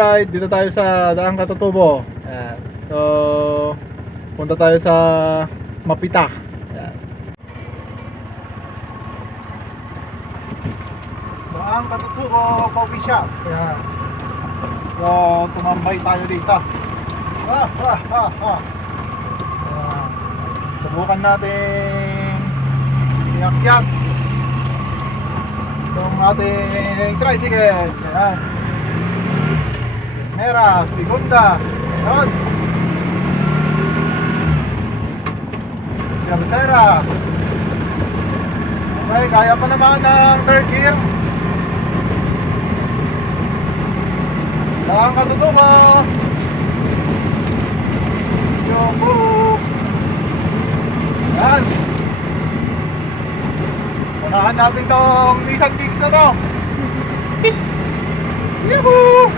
Alright, dito tayo sa Daang Katutubo. Ayan. So, punta tayo sa Mapita. Ayan. Daang Katutubo Coffee Shop. Ayan. So, tumambay tayo dito. Ayan. Subukan natin iakyat itong ating tricycle. Ayan. Mera, segunda. Ayan. Tercera. Okay, kaya pa naman ng third gear. Daang Katutubo. Yuhuu. Ayan. Unahan natin tong Nissan Kicks na to. Yuhuu.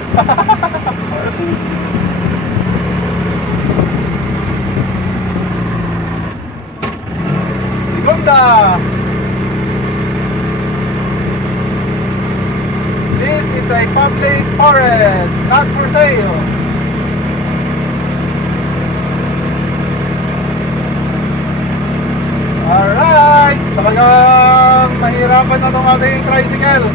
Segunda. This is a public forest, not for sale. Alright, talagang mahirapan na itong ating tricycle.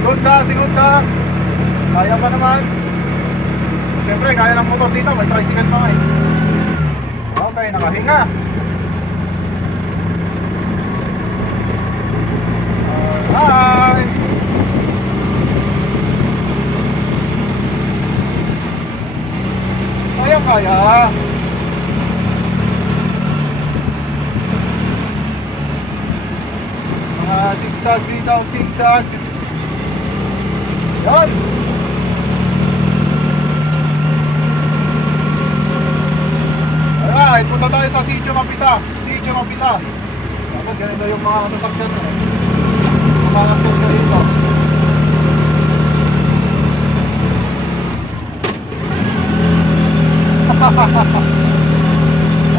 Segunda. Kaya pa naman. Siyempre, kaya ng motor dito, may tricycle pa eh. Okay, nakahinga. Alright. Kaya. Zigzag dito, zigzag. Yan. Alright, punta tayo sa Sitio Mapita. Dapat ganito yung mga sasakyan mo. Umakakit ka dito.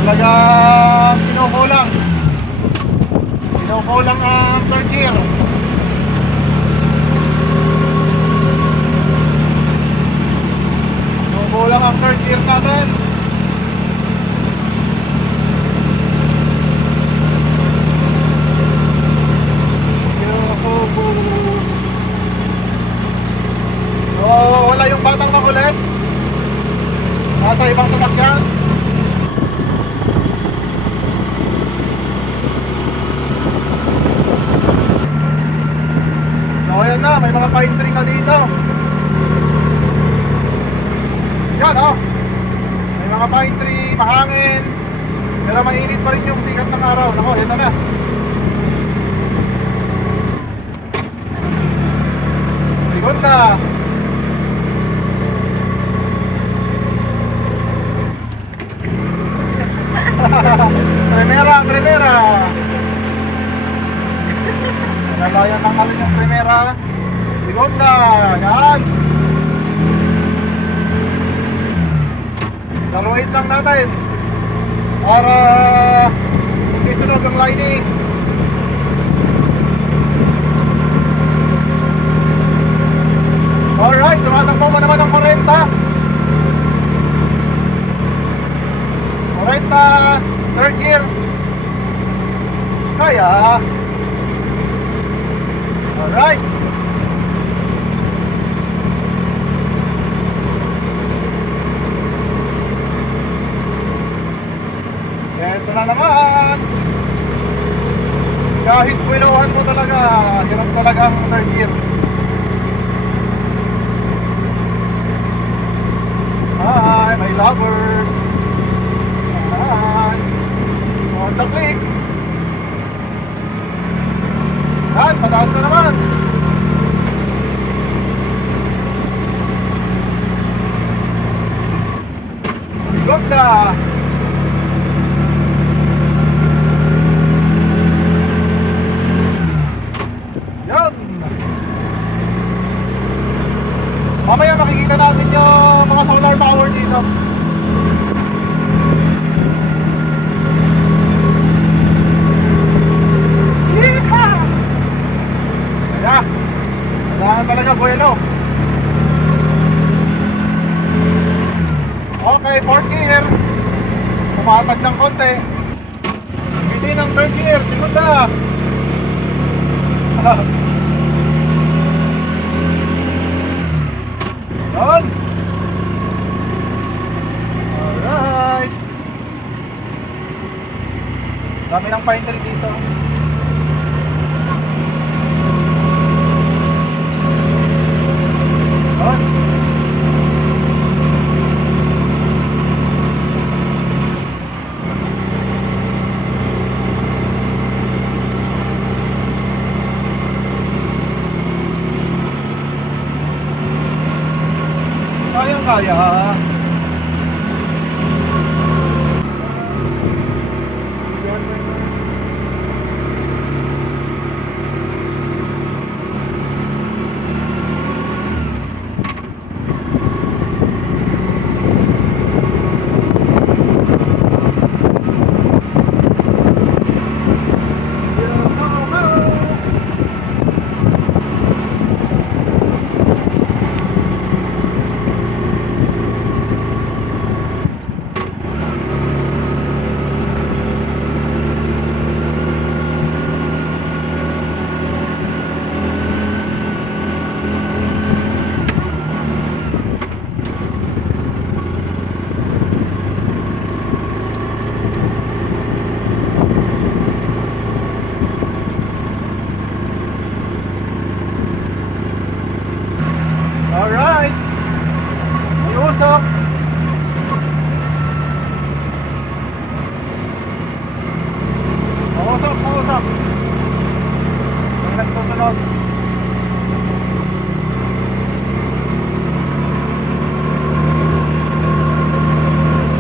Talagang kinukulang ang third gear. Kinukulang ang third gear natin. So, wala yung batang makulit. Nasa ibang sasakyan. So ayan na, may mga pine tree na dito. Yan oh. May mga pine tree, mahangin. Pero mainit pa rin yung sikat ng araw. Nako, ito na. Segunda. Primera. Nalayan ng alin yung primera. Segunda. Yan. Laruin lang natin para hindi sunog ang lining. Alright, tumatakbo mo naman ng 40, third gear. Kaya. Alright. Ito na naman. Kahit wilohan mo talaga, hirap talaga ang third gear. Hi, my lovers. Hi. On the click. Yan, pataas na naman. Segunda. Yan. Mamaya makikita natin yung mga solar power dito. Kailangan talaga buwelo. Okay, fourth gear. Sumatag ng konti. Hindi ng third gear, segunda. Yun. Alright. Dami ng pine tree dito. Yun. Kaya. Alright. May usok. Mausok. May nagsusunod.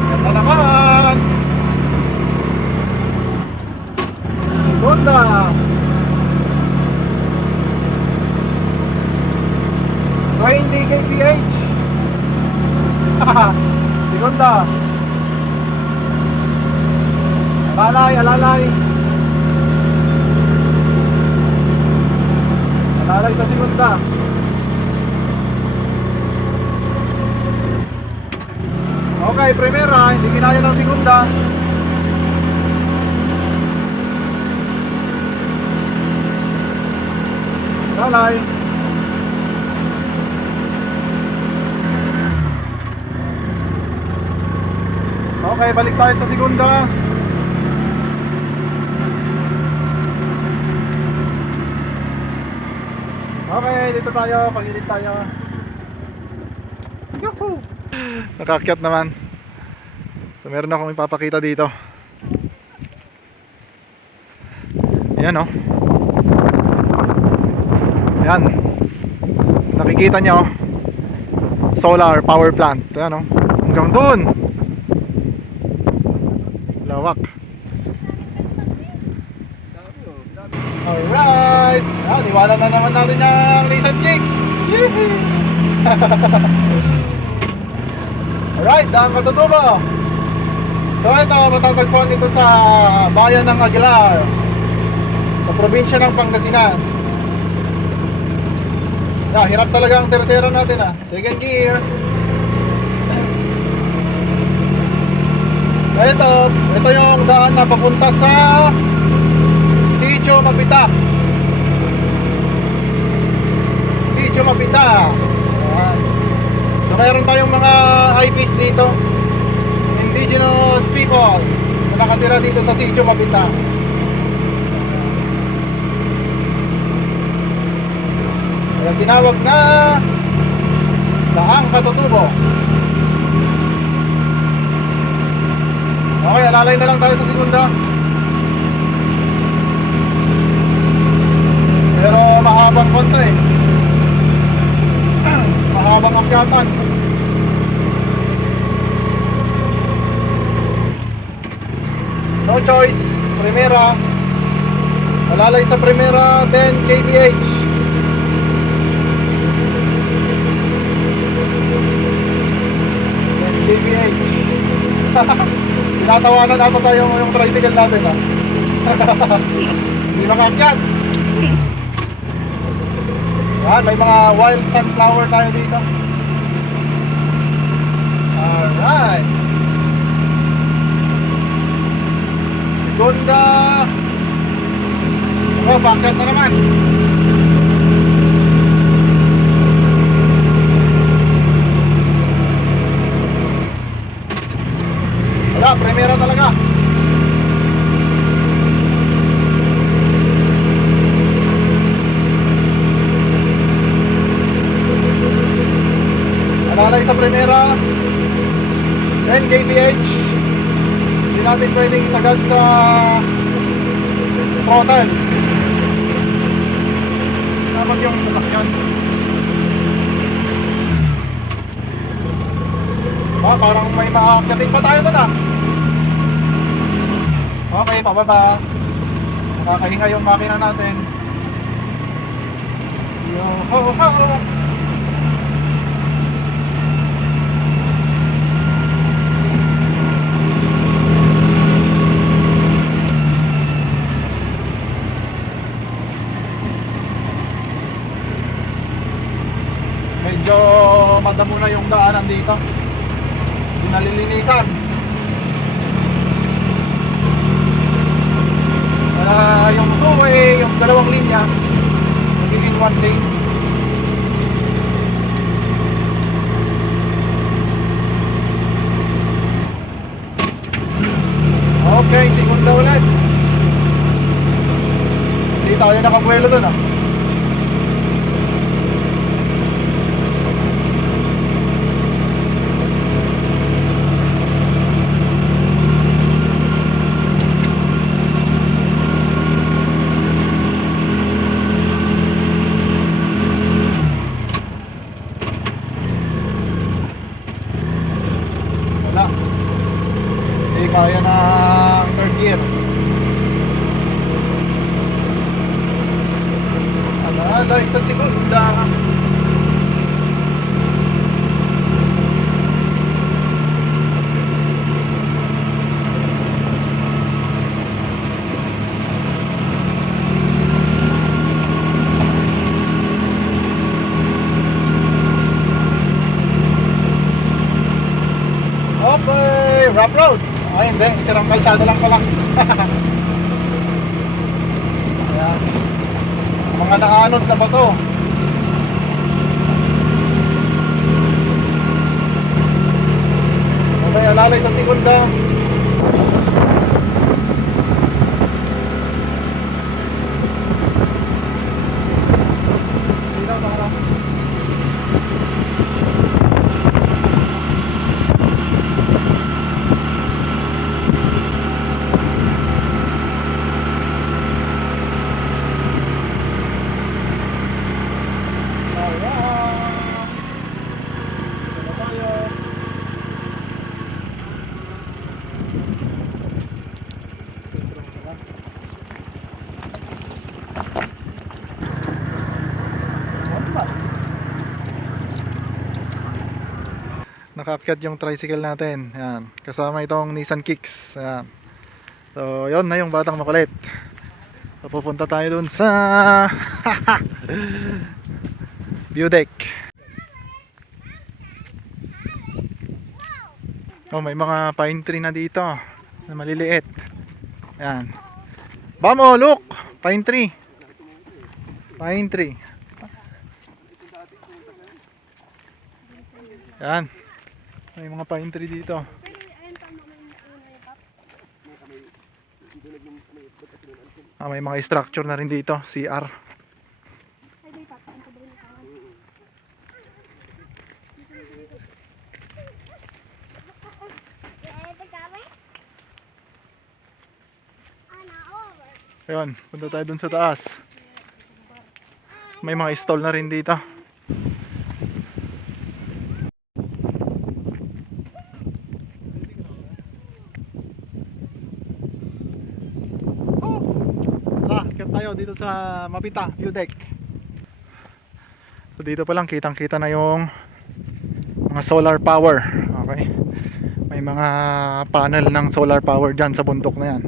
Ganda naman. Segunda. Hindi kph. Segunda. Alalay. Alalay sa segunda. Okay, primera. Hindi kinaya ng segunda. Alalay. Okay, balik tayo sa segunda. Okay, dito tayo, pag-ilit tayo. Yahoo! Nakakyat naman. So meron akong ipapakita dito. Ayan o. Ayan. Nakikita nyo, solar power plant. Ayan o. Hanggang dun. Lawak. Alright. Iwanan na naman natin yung Nissan Kicks. Alright, daan katutubo. So ito, matatagpuan dito sa bayan ng Aguilar, sa probinsya ng Pangasinan. Hirap talaga ang tercera natin second gear. Ito yung daan na papunta sa Sitio Mapita. So mayroon tayong mga IPs dito, indigenous people na nakatira dito sa Sitio Mapita. Kaya tinawag na Daang Katutubo. Okay, alalay na lang tayo sa segunda. Pero mahabang konti mahabang akyatan. No choice, primera. Alalay sa primera, 10 kph. 10 kph. Tinatawanan nato tayo yung tricycle natin Hindi makakyat. Yan, may mga wild sunflower tayo dito. Alright. Segunda. Oh, bakit na naman? Wala, primera talaga. Alalay sa primera 10 kph. Hindi natin pwedeng isagad sa throttle. Dapat yung sasakyan. Parang may maakyatin pa tayo doon ah. Okay, pababa. Nakakahinga yung makina natin. Yo ho ho. Medyo madamo na yung daanan dito. Hindi nalilinisan. Yung two-way, yung dalawang linya magiging one lane. Okay, segunda ulit. Hindi tayo nakabuelo dun ah. Hindi kaya ng third gear. Alalay sa segunda. Okay, rough road. Ay hindi, sirang kalsada lang pala. Ayan. Mga nakaanod na bato. Okay, alalay sa segunda. Dito, harap. Nakaakyat yung tricycle natin. Ayan. Kasama itong Nissan Kicks. Ayan. So, yun na yung batang makulit. So, pupunta tayo dun sa view deck. Oh, may mga pine tree na dito na maliliit. Ayan. Bamo, look! Pine tree. Pine tree. Ayan. May mga pine tree dito. May mga structure na rin dito, CR. Ayun, punta tayo dun sa taas. May mga stall na rin dito. Tayo dito sa Mapita view deck. So dito pa lang kitang-kita na yung mga solar power. Okay. May mga panel ng solar power diyan sa bundok na 'yan.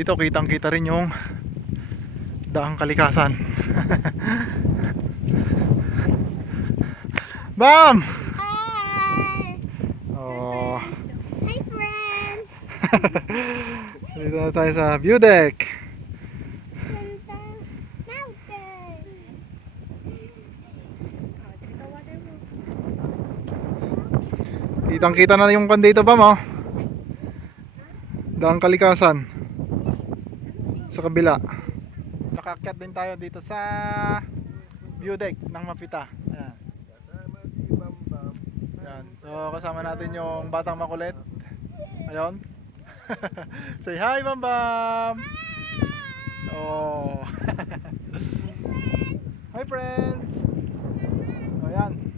Dito kitang kita rin yung daang kalikasan. Bam! Hi! Oh. Hi, friends! Dito na tayo sa view deck. Ganda mountain! Kitang kita na yung pan dito ba mo? Daang kalikasan. Sa kabila. Nakaakyat din tayo dito sa view deck ng Mapita. Ayan. Ayan. So kasama natin yung batang makulit. Ayun. Say hi, Bam Bam. Oh. Hi friends. Oh, ayan.